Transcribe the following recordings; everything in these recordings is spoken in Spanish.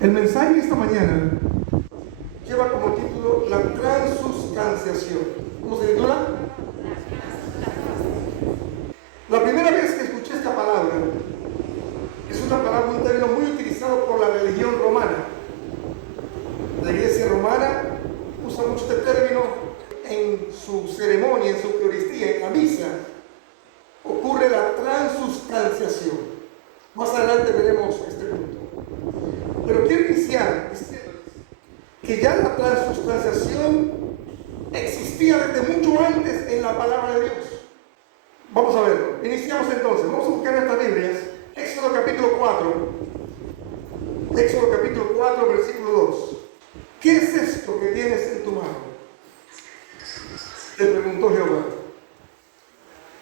El mensaje de esta mañana lleva como título la transustanciación. ¿Cómo se titula? La primera vez que escuché esta palabra, es una palabra, un término muy utilizado por la religión romana. La iglesia romana usa mucho este término en su ceremonia, en su Eucaristía, en la misa. Ocurre la transustanciación. Más adelante veremos este punto. Pero quiero iniciar diciendo que ya la transustanciación existía desde mucho antes en la palabra de Dios. Vamos a verlo. Iniciamos entonces. Vamos a buscar en estas Biblias. Éxodo capítulo 4. Éxodo capítulo 4, versículo 2. ¿Qué es esto que tienes en tu mano? Le preguntó Jehová.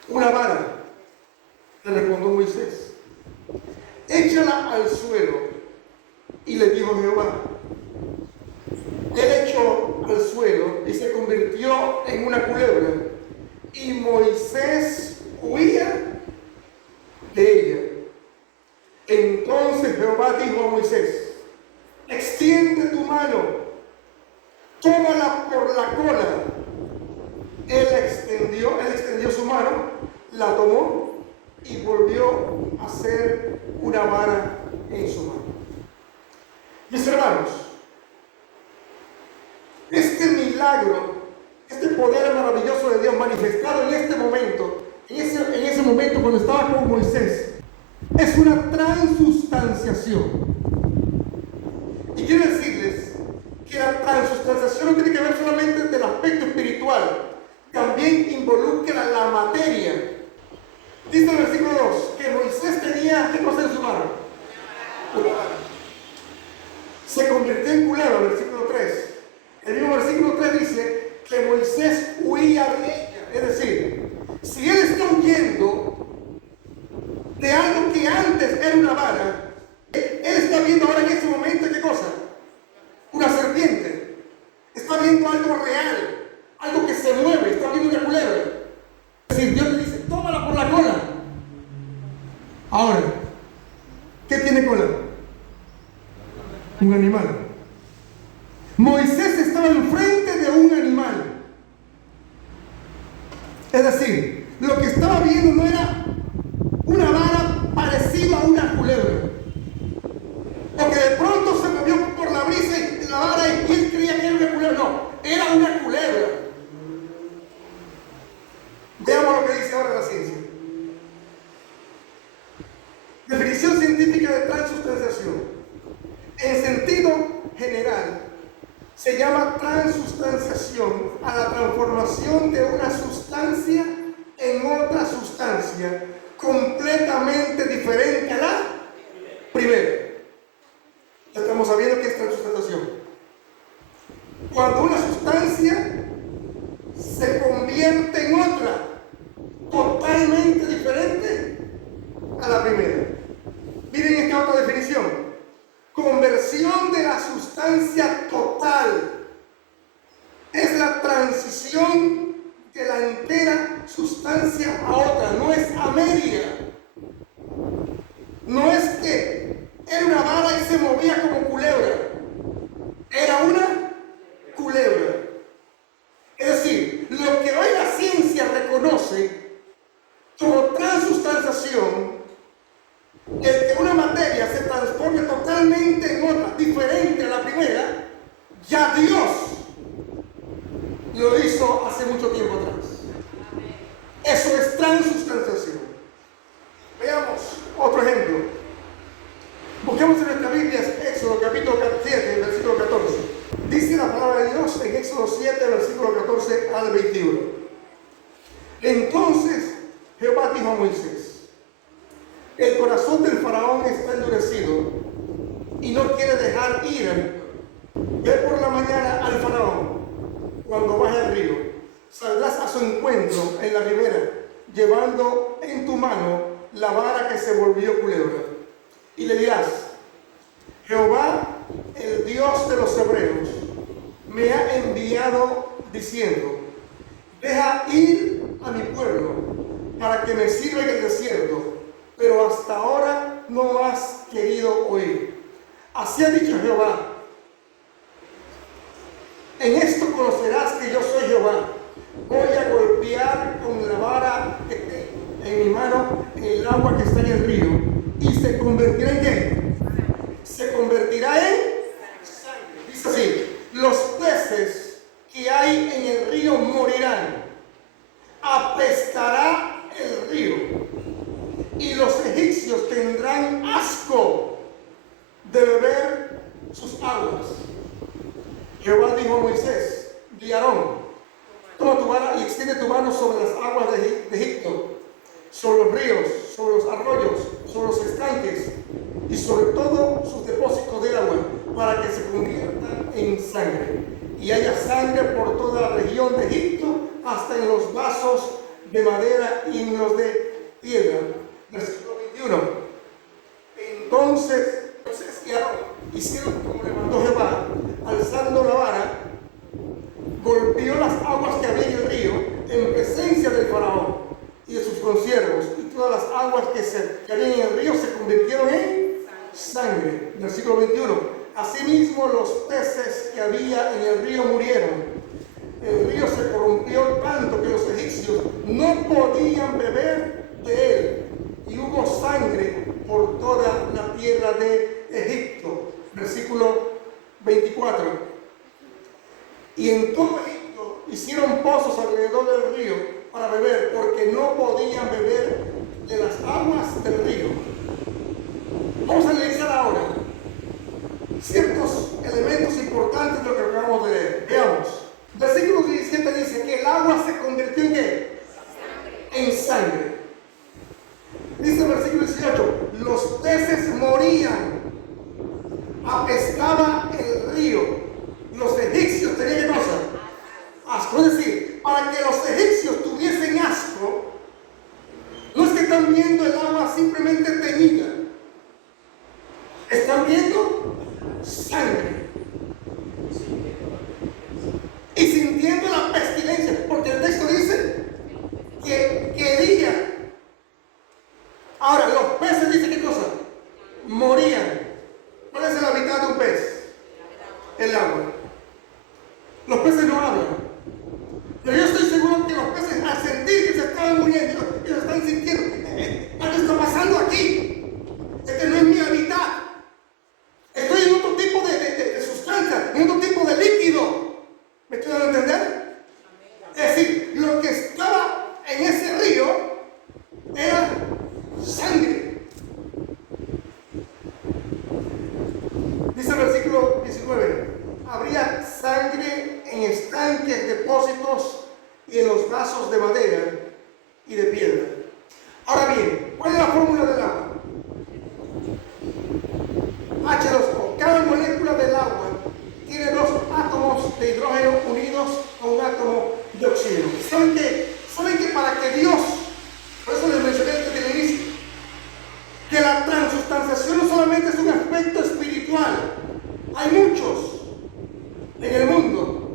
Una vara, le respondió Moisés. Échala al suelo. Y le dijo Jehová. Él echó al suelo y se convirtió en una culebra. Y Moisés huía de ella. Entonces Jehová dijo a Moisés: extiende tu mano, tómala por la cola. Él extendió su mano, la tomó y volvió a hacer una vara en su mano. Mis hermanos, este milagro, este poder maravilloso de Dios manifestado en este momento, en ese momento cuando estaba con Moisés, es una transustanciación. Y quiero decirles que la transustanciación no tiene que ver solamente del aspecto espiritual, también involucra la materia. Dice el versículo 2 que Moisés tenía, ¿qué cosa en su mano? Una vara. Se convirtió en culebra, versículo 3. El mismo versículo 3 dice que Moisés huía de ella. Es decir, si él está huyendo de algo que antes era una vara, él está viendo ahora en ese momento, ¿qué cosa? Una serpiente. Está viendo algo real, algo que se mueve, está viendo una culebra. Es decir, Dios le dice, tómala por la cola. Ahora, ¿qué tiene cola? Un animal. Moisés estaba enfrente de un animal. Es decir, lo que estaba viendo no era una vara parecida a una culebra. Porque de pronto se movió por la brisa y la vara y él creía que era una culebra. No, era una culebra. Veamos lo que dice ahora la ciencia. Definición científica de transustanciación. En sentido general, se llama transustanciación a la transformación de una sustancia en otra sustancia completamente diferente a la primera. Ya estamos sabiendo qué es transustanciación. Cuando una sustancia se convierte en otra totalmente diferente a la primera. Miren esta otra definición. Conversión de la sustancia total. Es la transición de la entera sustancia a otra. No es a media. No es que era una vara y se movía como culebra. Era una culebra. Es decir, lo que hoy la ciencia reconoce como transustanciación, el que una materia se transforme totalmente en otra, diferente a la primera, ya Dios lo hizo hace mucho tiempo atrás. Eso es transustanciación. Veamos otro ejemplo. Busquemos en nuestra Biblia Éxodo capítulo 7, versículo 14. Dice la palabra de Dios en Éxodo 7, versículo 14 al 21. Entonces Jehová dijo a Moisés: el corazón del faraón está endurecido y no quiere dejar ir al pueblo. Ve por la mañana al faraón cuando baje al río. Saldrás a su encuentro en la ribera, llevando en tu mano la vara que se volvió culebra. Y le dirás: Jehová, el Dios de los hebreos, me ha enviado diciendo: deja ir a mi pueblo para que me sirva en el desierto. Pero hasta ahora no has querido oír. Así ha dicho Jehová. En esto conocerás que yo soy Jehová. Voy a golpear con la vara que tengo en mi mano en el agua que está en el río. ¿Y se convertirá en qué? Se convertirá en sangre. Dice así: los peces que hay en el río morirán. Apestará el río. Y los egipcios tendrán asco de beber sus aguas. Jehová dijo a Moisés: di a Aarón, toma tu vara y extiende tu mano sobre las aguas de Egipto, sobre los ríos, sobre los arroyos, sobre los estanques y sobre todos sus depósitos de agua, para que se conviertan en sangre. Y haya sangre por toda la región de Egipto, hasta en los vasos de madera y en los de piedra. Versículo 21. Entonces y Aarón hicieron como le mandó Jehová, alzando la vara, golpeó las aguas que había en el río en presencia del faraón y de sus consiervos, y todas las aguas que había en el río se convirtieron en sangre. Versículo 21. Asimismo los peces que había en el río murieron. El río se corrompió tanto que los egipcios no podían beber de él, y hubo sangre por toda la tierra de Egipto. Versículo 24. Y en todo Egipto hicieron pozos alrededor del río para beber, porque no podían beber de las aguas del río. Vamos a analizar ahora ciertos elementos importantes de lo que acabamos de leer. Veamos. Versículo 17 dice que el agua se convirtió en ¿qué? En sangre. Dice el versículo 18: los peces morían, apestaba el río. Los egipcios tenían ¿qué cosa? Asco. Es decir, para que los egipcios tuviesen asco, no es que están viendo el agua simplemente teñida, están viendo sangre y sintiendo la pestilencia, porque el texto dice que querían. Ahora, los peces, dice ¿qué cosa? Morían. ¿Cuál es el hábitat de un pez? El agua. Los peces no hablan. Pero yo estoy seguro que los peces, al sentir que se estaban muriendo, ellos están sintiendo: algo está pasando aquí. Este no es mi hábitat. Estoy en otro tipo de sustancia, en otro tipo de líquido. ¿Me estoy dando a entender? Es decir, lo que estaba en ese río era sangre. Dice el versículo 19: habría sangre en estanques, depósitos y en los vasos de madera y de piedra. Ahora bien, ¿cuál es la fórmula del agua? H2O. Cada molécula del agua tiene dos átomos de hidrógeno unidos a un átomo de oxígeno. ¿Saben qué? ¿Saben que para que Dios, por eso les mencioné desde el inicio, que la transustanciación no solamente es un aspecto espiritual? Hay muchos en el mundo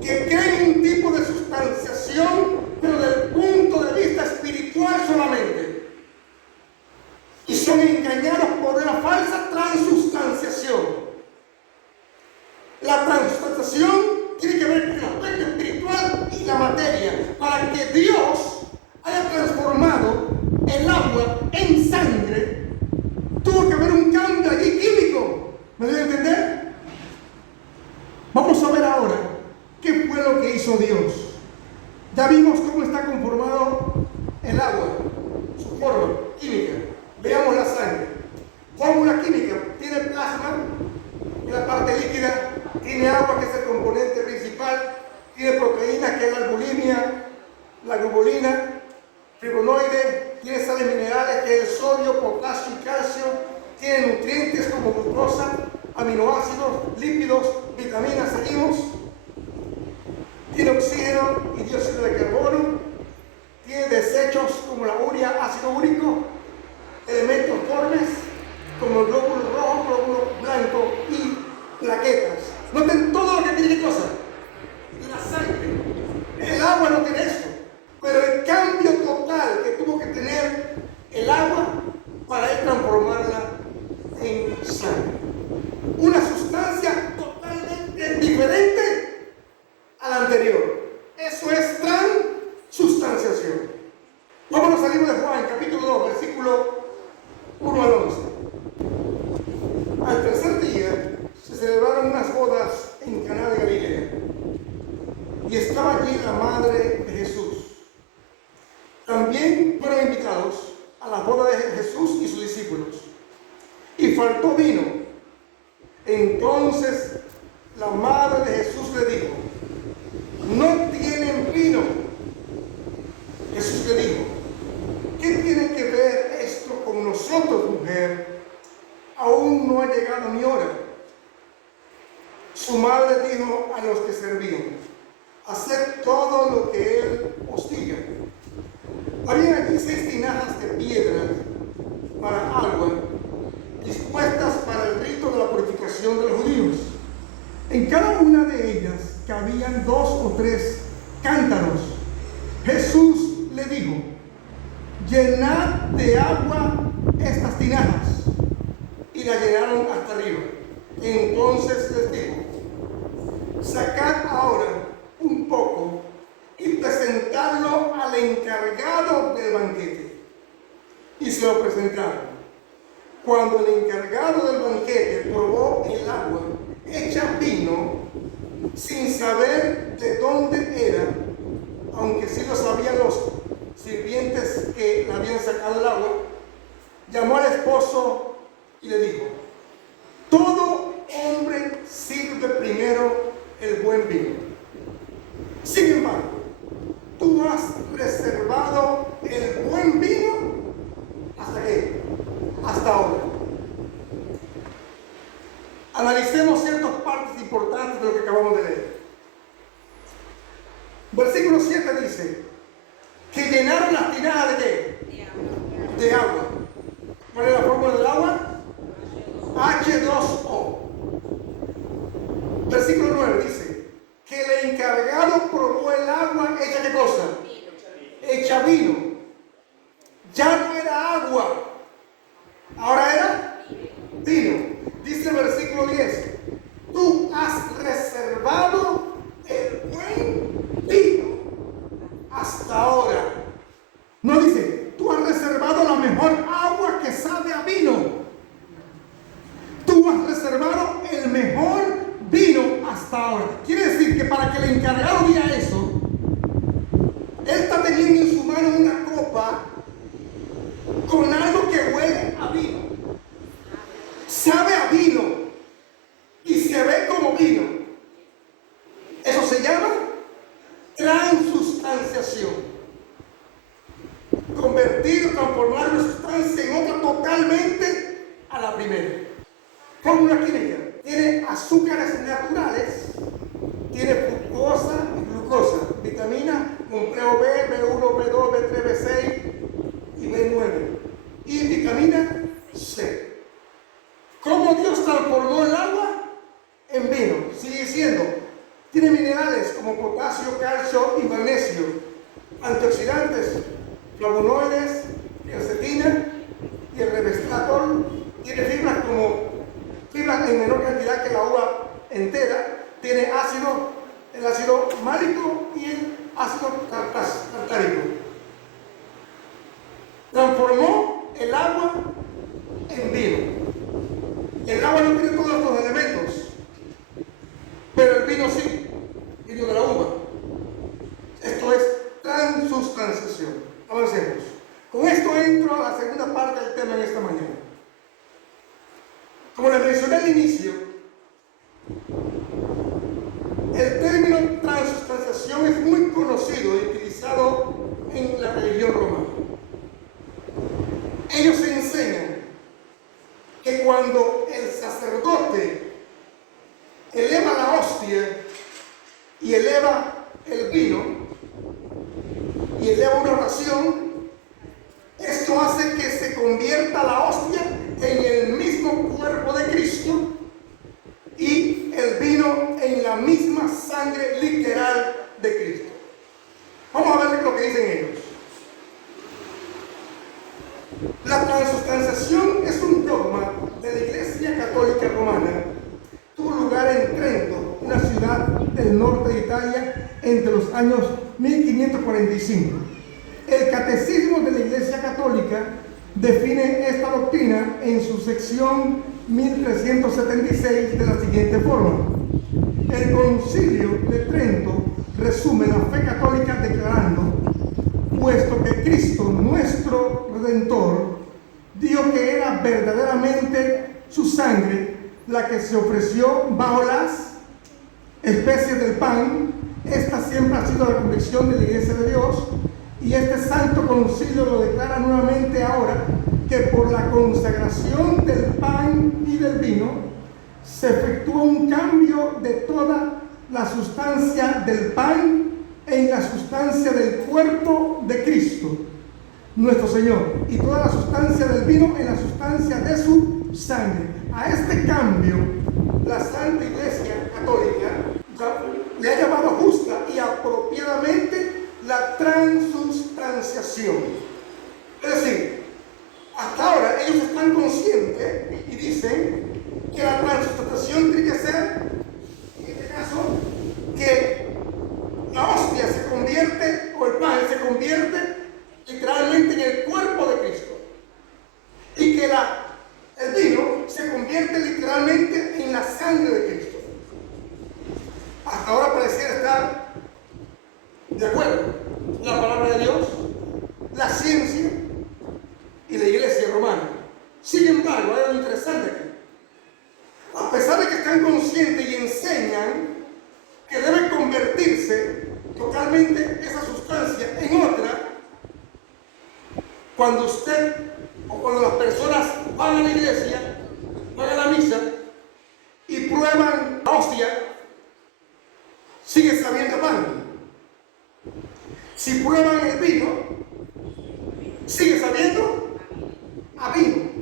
que creen un tipo de sustanciación, pero desde el punto de vista espiritual solamente, y son engañados por una falsa transustanciación. La transustanciación tiene que ver con el aspecto espiritual y la materia. Para que Dios haya transformado el agua en sangre, tuvo que haber un cambio allí químico. ¿Me debe entender? Vamos a ver ahora qué fue lo que hizo Dios. Ya vimos cómo está conformado el agua, su forma química. Veamos la sangre. Fórmula química: tiene plasma en la parte líquida, tiene agua que es el componente principal, tiene proteínas que es la albulimia, la globulina, flavonoide, tiene sales minerales que es el sodio, potasio y calcio, tiene nutrientes como glucosa, aminoácidos, lípidos, vitaminas, seguimos. Tiene oxígeno y dióxido de carbono, tiene desechos como la urea, ácido úrico, elementos formes como el glóbulo rojo, glóbulo blanco y plaquetas. Noten todo lo que tiene. ¿Qué cosa? La sangre. El agua no tiene eso, pero el cambio total que tuvo que tener el agua para él transformarla en sangre. Su madre dijo a los que servían: haced todo lo que él os diga. Había aquí 6 tinajas de piedra para agua, dispuestas para el rito de la purificación de los judíos. En cada una de ellas cabían 2 o 3 cántaros. Jesús le dijo: llenad de agua estas tinajas. Y la llenaron hasta arriba. Entonces les dijo: sacad ahora un poco y presentadlo al encargado del banquete. Y se lo presentaron. Cuando el encargado del banquete probó el agua hecha vino, sin saber de dónde era, aunque sí lo sabían los sirvientes que le habían sacado el agua, llamó al esposo y le dijo: todo hombre sirve primero el buen vino. Sin embargo, tú has reservado el buen vino ¿hasta qué? Hasta ahora. Analicemos ciertas partes importantes de lo que acabamos de leer. Versículo 7 dice que llenaron las tinajas ¿de qué? De agua. ¿Cuál es la fórmula del agua? H2O. Versículo 9 dice que el encargado probó el agua hecha ¿qué cosa? Hecha vino. Ya no era agua, ahora era vino. Dice el versículo 10: tú has reservado el buen vino hasta ahora. No dice: tú has reservado la mejor agua que sabe a vino. Tú has reservado el mejor vino hasta ahora. Quiere decir que para que el encargado diga eso, él está teniendo en su mano una copa con algo que huele a vino. Sabe a vino y se ve como vino. Eso se llama transustanciación. Convertir o transformar una sustancia en otra totalmente a la primera. Fórmula química: tiene azúcares naturales, tiene fructosa y glucosa, vitamina, complejo B, B1, B2, B3, B6 y B9, y vitamina C. ¿Cómo Dios transformó el agua en vino? Sigue diciendo: tiene minerales como potasio, calcio y magnesio, antioxidantes, flavonoides, quercetina y el resveratrol. Tiene fibras en menor cantidad que la uva entera. Tiene ácido, el ácido málico y el ácido tartárico. Transformó el agua en vino. El agua no tiene todos estos elementos, pero el vino sí, vino de la uva. Esto es transustanciación. Avancemos. Con esto entro a la segunda parte del tema en esta mañana. Como les mencioné al inicio, el término transustanciación es muy conocido y utilizado en la religión romana. Ellos enseñan que cuando el sacerdote eleva la hostia y eleva el vino y eleva una oración, esto hace que se convierta la hostia en el mismo cuerpo de Cristo y el vino en la misma sangre literal de Cristo. Vamos a ver lo que dicen ellos. La transustanciación es un dogma de la Iglesia Católica Romana. Tuvo lugar en Trento, una ciudad del norte de Italia, entre los años 1545. El Catecismo de la Iglesia Católica define esta doctrina en su sección 1376 de la siguiente forma: el Concilio de Trento resume la fe católica declarando: puesto que Cristo, nuestro Redentor, dijo que era verdaderamente su sangre la que se ofreció bajo las especies del pan, esta siempre ha sido la convicción de la Iglesia de Dios, y este santo concilio lo declara nuevamente ahora, que por la consagración del pan y del vino se efectúa un cambio de toda la sustancia del pan en la sustancia del cuerpo de Cristo, nuestro Señor, y toda la sustancia del vino en la sustancia de su sangre. A este cambio, la Santa Iglesia Católica le ha llamado justa y apropiadamente la transustanciación. Es decir, hasta ahora ellos están conscientes y dicen que la transustanciación tiene que ser, en este caso, que la hostia se convierte, o el pan se convierte literalmente en el cuerpo de Cristo, y que el vino se convierte literalmente en la sangre de Cristo. Hasta ahora pareciera estar de acuerdo la palabra de Dios, la ciencia y la iglesia romana. Sin embargo, hay algo interesante aquí. A pesar de que están conscientes y enseñan que debe convertirse totalmente esa sustancia en otra, cuando usted o cuando las personas van a la iglesia, van a la misa y prueban la hostia, sigue sabiendo pan. Si prueban el vino, sigue sabiendo a vino.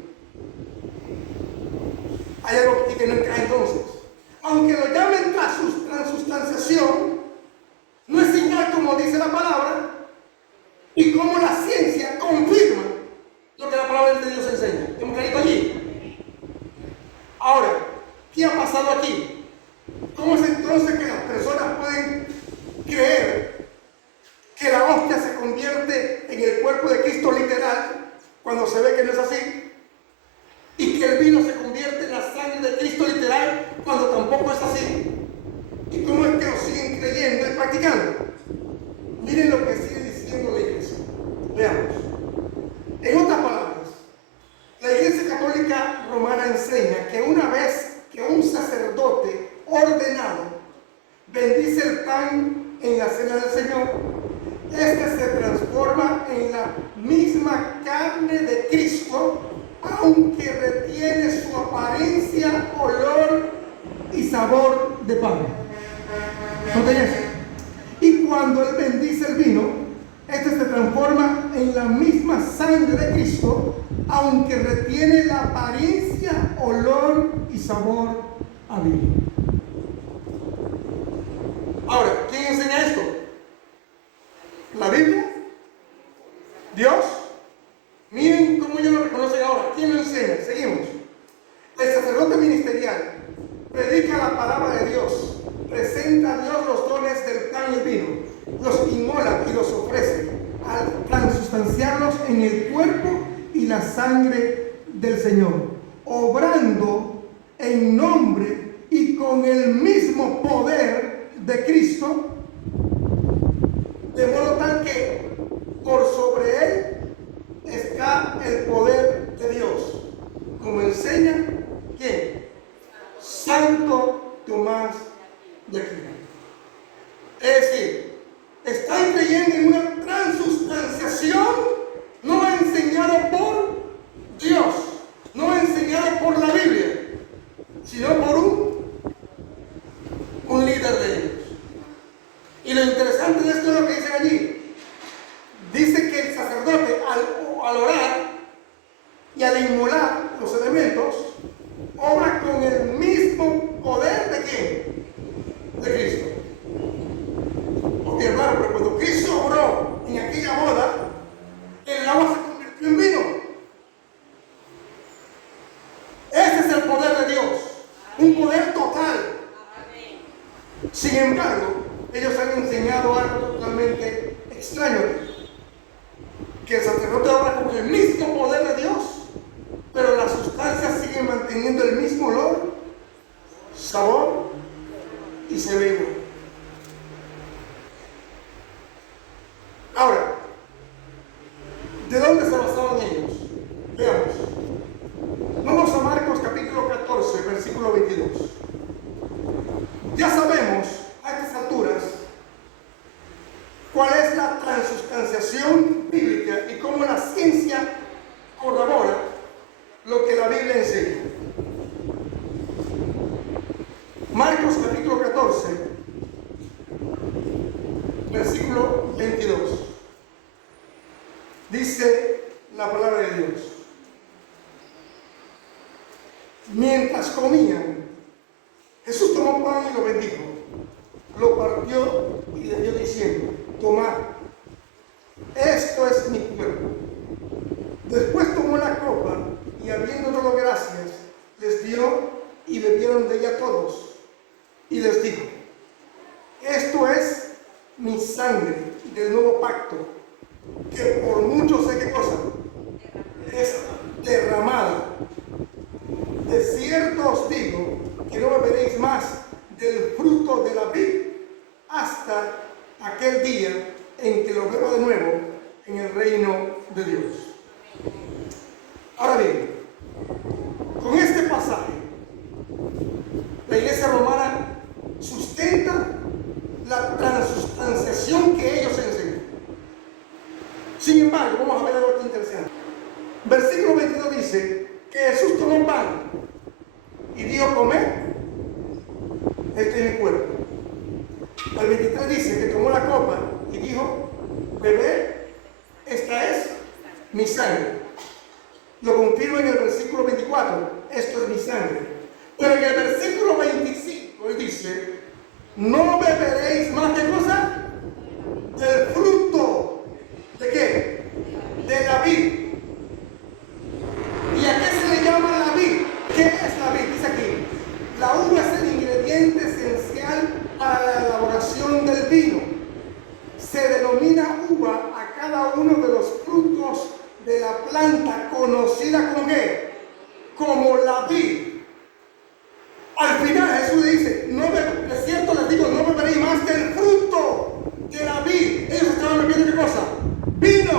Hay algo aquí que no encaja entonces. Aunque lo llamen transustanciación, no es igual como dice la palabra y como la ciencia confirma lo que la palabra de Dios enseña. ¿Estamos clarito allí? Ahora, ¿qué ha pasado aquí? ¿Cómo es entonces que las personas pueden creer que la hostia se convierte en el cuerpo de Cristo literal cuando se ve que no es así? Y que el vino se convierte en la sangre de Cristo literal cuando tampoco es así. ¿Y cómo es que lo siguen creyendo y practicando? Miren lo que sigue diciendo la iglesia. Veamos. En otras palabras, la Iglesia Católica Romana enseña que una vez que un sacerdote ordenado bendice el pan en la cena del Señor, este se transforma en la misma carne de Cristo, aunque retiene su apariencia, olor y sabor de pan. ¿Noten eso? Y cuando él bendice el vino, este se transforma en la misma sangre de Cristo, aunque retiene la apariencia, olor y sabor a vino. Ahora, ¿quién enseña esto? ¿La Biblia? ¿Dios? Miren cómo ellos lo reconocen ahora. ¿Quién lo enseña? Seguimos. El sacerdote ministerial predica la palabra de Dios, presenta a Dios los dones del pan y el vino, los inmola y los ofrece al transustanciarlos en el cuerpo y la sangre del Señor, obrando en nombre y con el mismo poder de Cristo, de modo tal que por sobre él está el poder de Dios, como enseña ¿quién? Santo Tomás de Aquino. Es decir, están creyendo en una transustanciación no enseñada por Dios, no enseñada por la Biblia, sino por un líder de ellos. Y lo interesante de esto es lo que dicen allí. Dice que el sacerdote al orar y al inmolar los elementos, obra con el mismo poder de ¿quién? De Cristo. Ok, hermano, pero cuando Cristo obró en aquella boda, el agua se convirtió en vino. Ese es el poder de Dios, un poder total. Sin embargo, ellos han enseñado algo totalmente extraño, que el sacerdote obra con el mismo poder de Dios, pero las sustancias siguen manteniendo el mismo olor, sabor y se ve igual. Ahora, ¿de dónde se basaban ellos? Veamos. Vamos a Marcos capítulo 14, versículo 22. Ya sabemos a estas alturas cuál es la transustanciación bíblica y cómo la ciencia corrobora lo que la Biblia enseña. Hebreos capítulo 14, versículo 22. Dice la palabra de Dios: mientras comían, Jesús tomó pan y lo bendijo, lo partió y le dio diciendo: tomad, esto es mi cuerpo. Después tomó la copa y, habiendo dado gracias, les dio y bebieron de ella todos. Y les dijo: esto es mi sangre del nuevo pacto, que por muchos, ¿sé qué cosa? Es derramada. De cierto os digo que no beberéis más del fruto de la vid hasta aquel día en que lo beba de nuevo en el reino de Dios. Ahora bien, con este pasaje, la Iglesia romana sustenta la transustanciación que ellos enseñan. Sin embargo, vamos a ver algo aquí interesante. Versículo 22 dice que Jesús tomó pan y dijo: comed, este es mi cuerpo. El 23 dice que tomó la copa y dijo: bebed, esta es mi sangre. Lo confirma en el versículo 24: esto es mi sangre. Pero en el versículo 25 él dice: no beberéis más, ¿qué cosa? Del fruto. ¿De qué? De la vid. ¿Y a qué se le llama la vid? ¿Qué es la vid? Dice aquí: la uva es el ingrediente esencial para la elaboración del vino. Se denomina uva a cada uno de los frutos de la planta, conocida como ¿qué? Como la vid. Al final Jesús le dice: no es cierto, les digo, no beberéis más del fruto de la vid. Ellos estaban bebiendo ¿qué cosa? Vino.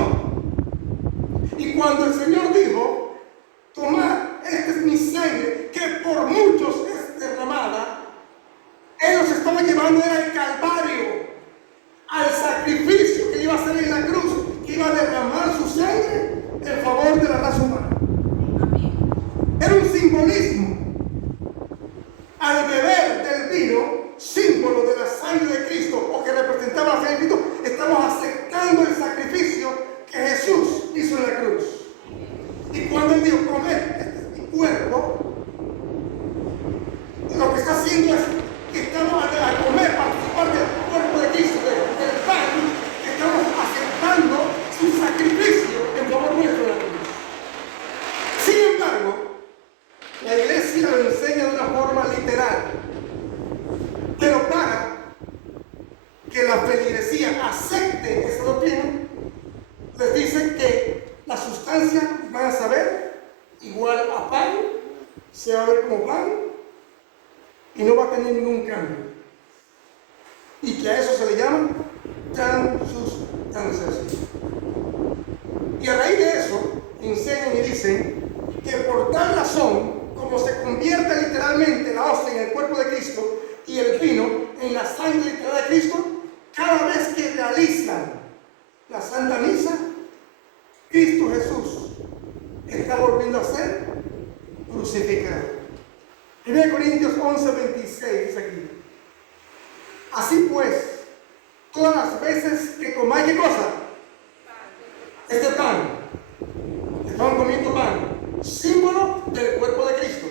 Y cuando el Señor dijo: tomad, esta es mi sangre, que por muchos es derramada, Él los estaba llevando al Calvario, al sacrificio que iba a hacer en la cruz, que iba a derramar su sangre en favor de la raza humana. Era un simbolismo. Al beber del vino, símbolo de la sangre de Cristo, o que representaba la sangre de Cristo, estamos aceptando el sacrificio que Jesús hizo en la cruz. Y cuando Él dijo: comed, este es mi cuerpo, lo que está haciendo es que estamos al comer, participar del cuerpo de Cristo, del pan, estamos aceptando su sacrificio en favor nuestro de la cruz. Sin embargo, la Iglesia lo enseña de una forma literal, pero para que la feligresía acepte esa doctrina, les dice que la sustancia van a saber igual a pan, se va a ver como pan y no va a tener ningún cambio. Y que a eso se le llama transustanciación. Y a raíz de eso enseñan y dicen que por tal razón, como se convierte literalmente la hostia en el cuerpo de Cristo y el vino en la sangre literal de Cristo, cada vez que realizan la Santa Misa, Cristo Jesús está volviendo a ser crucificado. 1 Corintios 11:26 dice aquí: así pues, todas las veces que comáis, ¿qué cosa? Este pan. Estaban comiendo pan, símbolo del cuerpo de Cristo.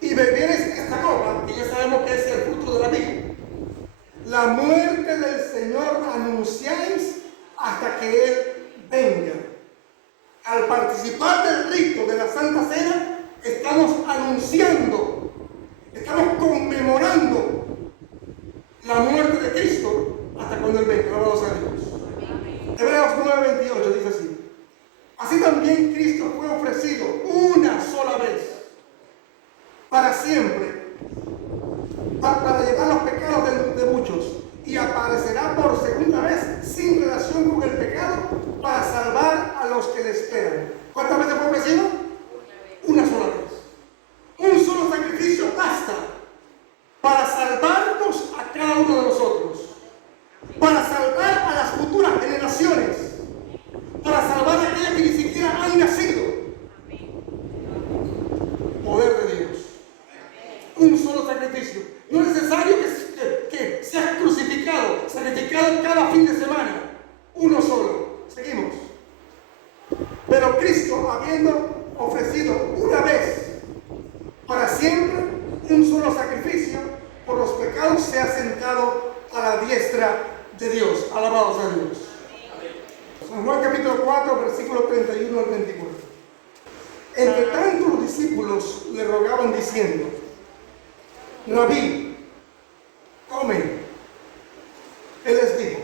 Y bebieres esta copa, que ya sabemos que es el fruto de la vid. La muerte del Señor anunciáis hasta que Él venga. Al participar del rito de la Santa Cena, estamos anunciando, estamos conmemorando la muerte de Cristo hasta cuando Él venga. Alabado sea Dios. Hebreos 9:28 dice así: así también Cristo fue ofrecido una sola vez, para siempre, para llevar los pecados de muchos, y aparecerá por segunda vez sin relación con el pecado, para salvar a los que le esperan. ¿Cuántas veces fue ofrecido? Una sola vez. Un solo sacrificio basta para salvarnos a cada uno de nosotros, para salvar a las futuras generaciones, para salvar a aquellos que ni siquiera han nacido. Poder de Dios. Un solo sacrificio sacrificio. No es necesario que seas crucificado, sacrificado cada fin de semana. Uno solo. Seguimos. Pero Cristo, habiendo ofrecido una vez para siempre un solo sacrificio por los pecados, se ha sentado a la diestra de Dios. Alabados a Dios. San Juan capítulo 4, versículo 31 al 24. Entre tanto los discípulos le rogaban diciendo: Rabí, come. Él les dijo: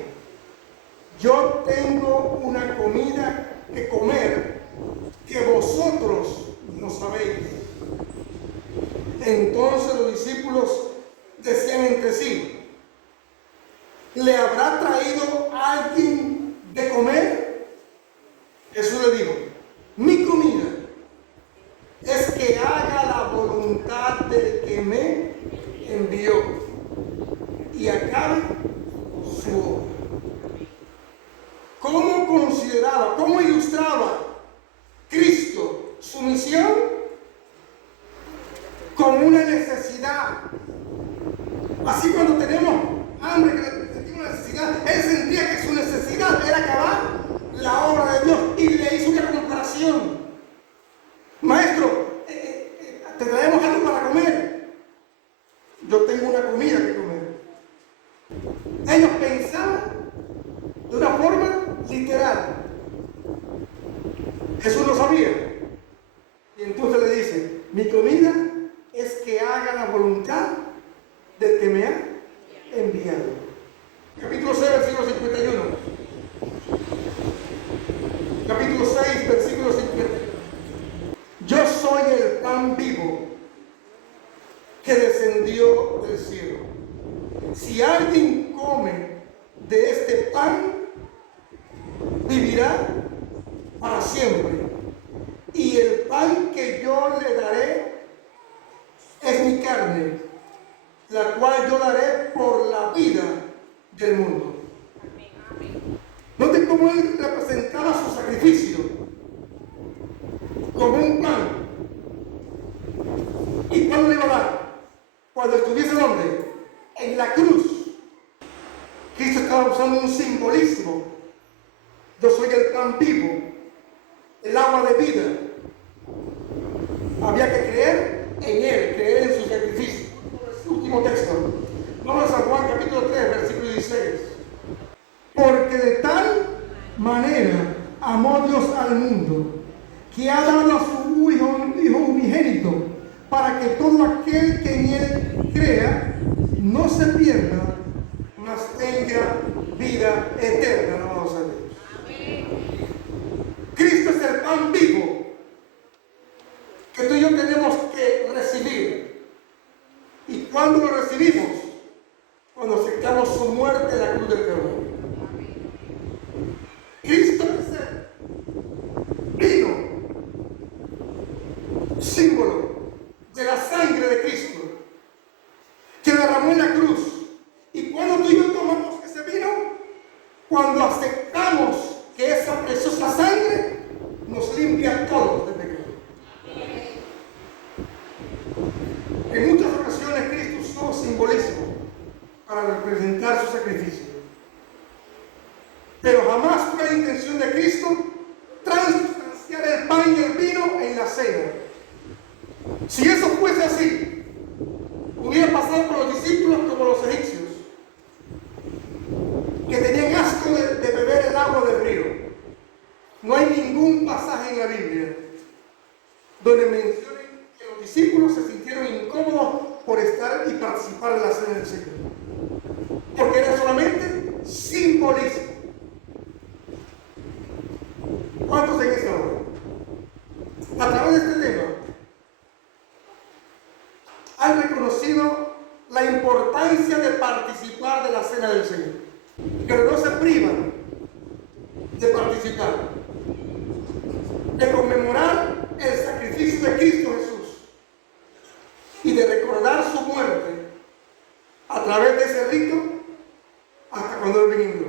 yo tengo una comida que comer que vosotros no sabéis. Entonces los discípulos decían entre sí: ¿le habrá traído alguien de comer? Jesús le dijo: mi comida es que haga la voluntad del que me envió y acabe su obra. ¿Cómo consideraba, cómo ilustraba Cristo su misión? Con una necesidad. Así cuando tenemos hambre, que sentimos necesidad, él sentía que su necesidad era acabar la obra de Dios y le hizo una comparación. Maestro, te traemos algo para comer. Yo tengo una comida que comer. Ellos pensaban de una forma literal. Jesús lo sabía. Y entonces le dice: mi comida es que haga la voluntad del que me ha enviado. Capítulo 6, versículo 51. Capítulo 6, versículo 50. Yo soy el pan vivo que descendió del cielo. Si alguien come de este pan, vivirá para siempre. Y el pan que yo le daré es mi carne, la cual yo daré por la vida del mundo. Noten cómo él representaba su sacrificio como un pan. ¿Y cuándo le iba a dar? Cuando estuviese ¿dónde? En la cruz. Cristo estaba usando un simbolismo. Yo soy el pan vivo, el agua de vida. Había que creer en él, creer en su sacrificio. Último texto. Vamos a San Juan capítulo 3, versículo 16. Porque de tal manera amó Dios al mundo, que ha dado a su Hijo unigénito, para que todo aquel que en él crea no se pierda, mas tenga vida eterna. No vamos a ver. Cristo es el pan vivo que tú y yo tenemos que recibir. ¿Y cuándo lo recibimos? Cuando aceptamos su muerte en la cruz del Calvario. Cristo es el vino, símbolo de la sangre de Cristo, que derramó en la cruz. ¿Y cuando tú y yo tomamos ese vino? Cuando aceptamos que esa preciosa sangre nos limpia todos de pecado. En muchas ocasiones Cristo usó simbolismo para representar su sacrificio. Pero jamás fue la intención de Cristo transustanciar el pan y el vino en la cena. Si eso fuese así, hubiera pasado por los discípulos como los egipcios, que tenían asco de beber el agua del río. No hay ningún pasaje en la Biblia donde mencionen que los discípulos se sintieron incómodos por estar y participar en la cena del Señor, porque era solamente simbolismo. ¿Cuántos en esta hora? A través de este tema han reconocido la importancia de participar de la cena del Señor, pero no se privan de participar, de conmemorar el sacrificio de Cristo Jesús y de recordar su muerte a través de ese rito hasta cuando Él venga en gloria.